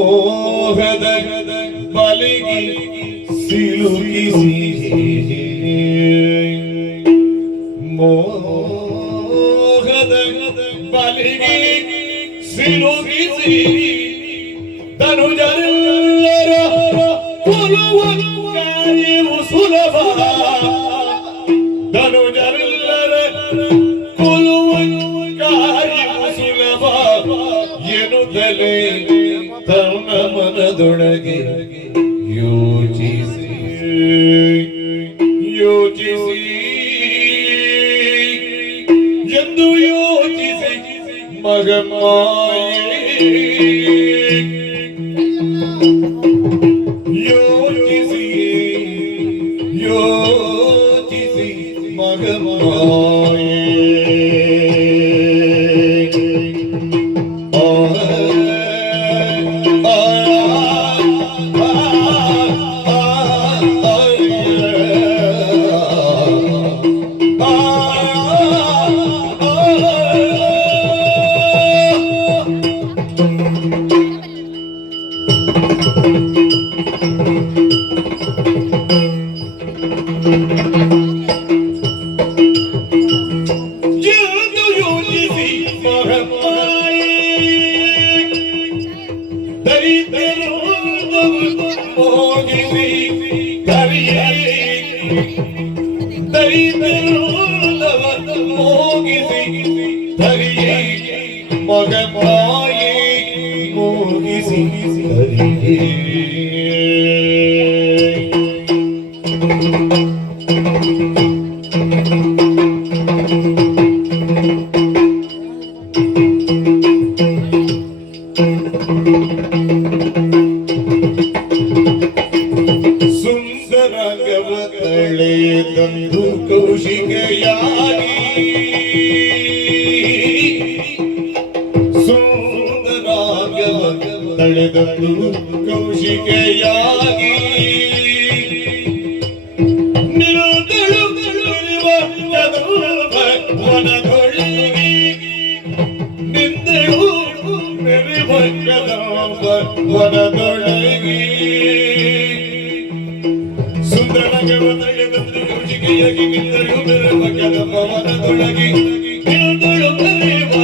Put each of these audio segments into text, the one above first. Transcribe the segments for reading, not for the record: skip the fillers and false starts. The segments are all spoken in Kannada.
ಮೋಹದ ಬಲೆಗೆ ಸಿಲುಕಿಸಿ ಮೋಹದ ಬಲೆಗೆ ಸಿಲುಕಿಸಿ ಧನುಜರೆಲ್ಲರ ಕೊಲ್ಲುವ ಕಾರ್ಯವು ಸುಲಭ ಧನುಜರೆಲ್ಲರ ಕೊಲ್ಲುವ ಕಾರ್ಯವು ಸುಲಭ ಎನ್ನುತ್ತಲೇ ತನ್ನ ಮನದೊಳಗೆ ಯೋಚಿಸಿ ಯೋಚಿಸಿ ಎಂದು ಯೋಚಿಸಿ ಮಗಮಾಯೆ ಯೋಚಿಸಿ ಯೋಚಿಸಿ ಮಗಮಾಯೆ ಮಗಮಾಯೆ ಮೋಗಿಸಿ ಸುಂದರಂಗವ ತಳೆದಂದು ಕೌಶಿಕೆಯಾಗಿ ತಳೆದಂದು ಕೌಶಿಕೆಯಾಗಿ ನಿರುಗಳು ವನದೊಳಗೆ ನಿಂದಳು ಮೆರಿಬಕ್ಕದ ವನದೊಳಗೆ ಸುಂದರಗವ ತಳೆದಂದು ಕೌಶಿಕೆಯಾಗಿ ನಿಂದಳು ಮೆರಿಬಕ್ಕದ ವನದೊಳಗೆ ನಿರುಗಳು ಮೆರಿಬ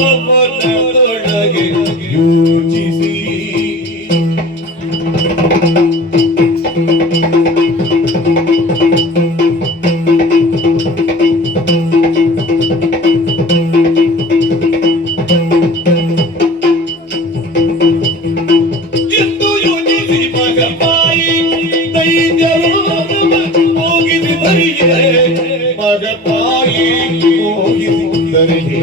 ವನದೊಳಗೆ ಯೋಚಿಸಿ ಎಂದು ಯೋಚಿಸಿ ಮಗಮಾಯಿ ದೈತ್ಯರು ಹೋಗಿಸಿ ತರಿಗೆ ಮಗಮಾಯಿ ಹೋಗಿಸಿ ತರಿಗೆ